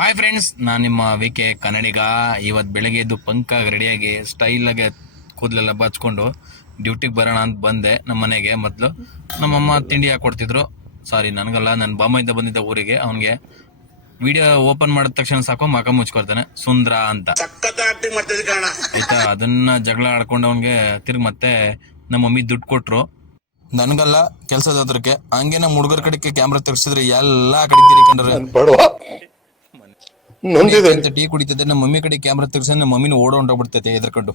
Hi friends, ನಾನು ನಿಮ್ಮ VK ಕನ್ನಡಿಗ. ಇವತ್ತು ಬೆಳಗ್ಗೆ ಎದ್ದು ಪಂಕಾಗಿ ರೆಡಿಯಾಗಿ ಸ್ಟೈಲಾಗಿ ಕೂದಲೆಲ್ಲ ಬಚ್ಕೊಂಡು ಡ್ಯೂಟಿಗೆ ಬರೋಣ ಅಂತ ಬಂದೆ. ನಮ್ಮ ಮನೆಗೆ ಮೊದಲು ನಮ್ಮಮ್ಮ ತಿಂಡಿ ಹಾಕೊಡ್ತಿದ್ರು. ಸಾರಿ, ನನಗಲ್ಲ, ನನ್ನ ಬಾಮೈದ ಬಂದಿದ್ದ ಊರಿಗೆ. ಅವನಿಗೆ ವಿಡಿಯೋ ಓಪನ್ ಮಾಡಿದ ತಕ್ಷಣ ಸಾಕು ಮಕ ಮುಚ್ಕೊಳ್ತಾನೆ, ಸುಂದ್ರ ಅಂತ ಆಯ್ತಾ. ಅದನ್ನ ಜಗಳ ಆಡ್ಕೊಂಡು ಅವನಿಗೆ ತಿರ್ಗಿ ಮತ್ತೆ ನಮ್ಮ ಮಮ್ಮಿ ದುಡ್ಡು ಕೊಟ್ರು. ನನಗಲ್ಲ, ಕೆಲಸದ ಹತ್ರಕ್ಕೆ. ಹಂಗೆ ನಮ್ಮ ಹುಡುಗರ ಕಡೆಗೆ ಕ್ಯಾಮ್ರಾ ತೆಗ್ಸಿದ್ರೆ ಎಲ್ಲ ಕಡೆ ತಿರ್ಕೊಂಡ್ರೆ ಅಂತ ಟೀ ಕುಡಿತದೆ. ನಮ್ಮ ಮಮ್ಮಿ ಕಡೆ ಕ್ಯಾಮ್ರಾ ತೆಗ್ಸ ನಮ್ಮ ಮಮ್ಮಿನ ಹೊಂಟೋಗ್ಬಿಡ್ತೈತೆ ಎದ್ರಕೊಂಡು.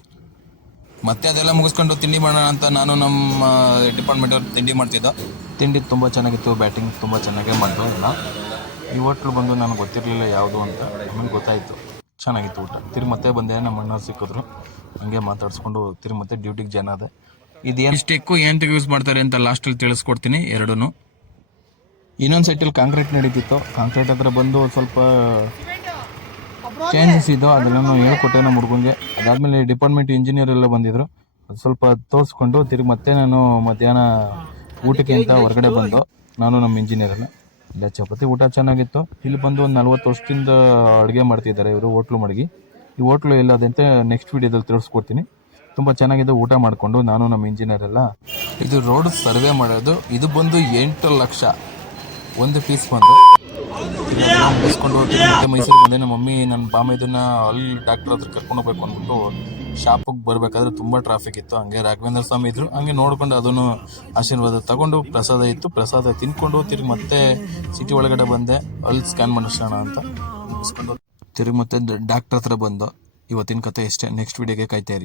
ಮತ್ತೆ ಅದೆಲ್ಲ ಮುಗಿಸ್ಕೊಂಡು ತಿಂಡಿ ಮಾಡೋಣ ಅಂತ ನಾನು ನಮ್ಮ ಡಿಪಾರ್ಟ್ಮೆಂಟ್ ಅವ್ರು ತಿಂಡಿ ಮಾಡ್ತಿದ್ದ. ತಿಂಡಿ ತುಂಬ ಚೆನ್ನಾಗಿತ್ತು, ಬ್ಯಾಟಿಂಗ್ ತುಂಬ ಚೆನ್ನಾಗೇ ಮಾಡಿದ್ರು ಎಲ್ಲ. ಈ ಹೋಟ್ಲು ಬಂದು ನನಗೆ ಗೊತ್ತಿರಲಿಲ್ಲ ಯಾವುದು ಅಂತ, ಆಮೇಲೆ ಗೊತ್ತಾಯಿತು. ಚೆನ್ನಾಗಿತ್ತು ಊಟ. ತಿರ್ಗಿ ಮತ್ತೆ ಬಂದೆ, ನಮ್ಮ ಅಣ್ಣ ಸಿಕ್ಕಿದ್ರು. ಹಂಗೆ ಮಾತಾಡಿಸ್ಕೊಂಡು ತಿರ್ಗಿ ಮತ್ತೆ ಡ್ಯೂಟಿಗೆ ಜಾಯ್ನ್ ಆದೆ. ಇದೇನು ಸ್ಟೆಕ್ಕು ಏನಂತ ಯೂಸ್ ಮಾಡ್ತಾರೆ ಅಂತ ಲಾಸ್ಟಲ್ಲಿ ತಿಳಿಸ್ಕೊಡ್ತೀನಿ ಎರಡೂ. ಇನ್ನೊಂದು ಸೈಟಲ್ಲಿ ಕಾಂಕ್ರೀಟ್ ನಡೀತಿತ್ತು. ಕಾಂಕ್ರೀಟ್ ಹತ್ರ ಬಂದು ಸ್ವಲ್ಪ ಚೇಂಜಸ್ ಇದ್ದು, ಅದೆಲ್ಲ ಹೇಳ್ಕೊಟ್ಟೆ ನಮ್ಮ ಹುಡುಗಂಗೆ. ಅದಾದಮೇಲೆ ಡಿಪಾರ್ಟ್ಮೆಂಟ್ ಇಂಜಿನಿಯರ್ ಎಲ್ಲ ಬಂದಿದ್ರು. ಅದು ಸ್ವಲ್ಪ ತೋರಿಸ್ಕೊಂಡು ತಿರುಗಿ ಮತ್ತೆ ನಾನು ಮಧ್ಯಾಹ್ನ ಊಟಕ್ಕೆ ಅಂತ ಹೊರಗಡೆ ಬಂದು, ನಾನು ನಮ್ಮ ಇಂಜಿನಿಯರೆಲ್ಲ. ಇಲ್ಲ, ಚಪಾತಿ ಊಟ ಚೆನ್ನಾಗಿತ್ತು. ಇಲ್ಲಿ ಬಂದು ಒಂದು 40 ವರ್ಷದಿಂದ ಅಡುಗೆ ಮಾಡ್ತಿದ್ದಾರೆ ಇವರು, ಹೋಟ್ಲು ಮಡಗಿ. ಈ ಹೋಟ್ಲು ಎಲ್ಲದಂತೆ ನೆಕ್ಸ್ಟ್ ವೀಡಿಯೋದಲ್ಲಿ ತಿಳಿಸ್ಕೊಡ್ತೀನಿ. ತುಂಬ ಚೆನ್ನಾಗಿದೆ. ಊಟ ಮಾಡಿಕೊಂಡು ನಾನು ನಮ್ಮ ಇಂಜಿನಿಯರ್ ಎಲ್ಲ ಇದು ರೋಡ್ ಸರ್ವೆ ಮಾಡೋದು. ಇದು ಬಂದು 8 ಲಕ್ಷ ಒಂದು ಪೀಸ್ ಬಂದು. ಮುಗಿಸ್ಕೊಂಡು ಹೋಗ್ತೀನಿ. ಮತ್ತೆ ಮೈಸೂರಿಗೆ ಬಂದೆ. ನಮ್ಮ ಮಮ್ಮಿ ನನ್ನ ಬಾಮೈದನ್ನ ಅಲ್ಲಿ ಡಾಕ್ಟರ್ ಹತ್ರ ಕರ್ಕೊಂಡು ಹೋಗ್ಬೇಕು ಅಂದ್ಬಿಟ್ಟು ಶಾಪಿಗೆ ಬರಬೇಕಾದ್ರೆ ತುಂಬ ಟ್ರಾಫಿಕ್ ಇತ್ತು. ಹಂಗೆ ರಾಘವೇಂದ್ರ ಸ್ವಾಮಿ ಇದ್ರು, ಹಂಗೆ ನೋಡ್ಕೊಂಡು ಅದನ್ನು ಆಶೀರ್ವಾದ ತಗೊಂಡು ಪ್ರಸಾದ ಇತ್ತು, ಪ್ರಸಾದ ತಿನ್ಕೊಂಡು ತಿರುಗಿ ಮತ್ತೆ ಸಿಟಿ ಒಳಗಡೆ ಬಂದೆ. ಅಲ್ಲಿ ಸ್ಕ್ಯಾನ್ ಮಾಡಿಸೋಣ ಅಂತ ಮುಗಿಸ್ಕೊಂಡು ತಿರುಗಿ ಮತ್ತೆ ಡಾಕ್ಟರ್ ಹತ್ರ ಬಂದು. ಇವತ್ತಿನ ಕತೆ ಎಷ್ಟೇ. ನೆಕ್ಸ್ಟ್ ವಿಡಿಯೋಗೆ ಕಾಯ್ತಾ ಇರಿ.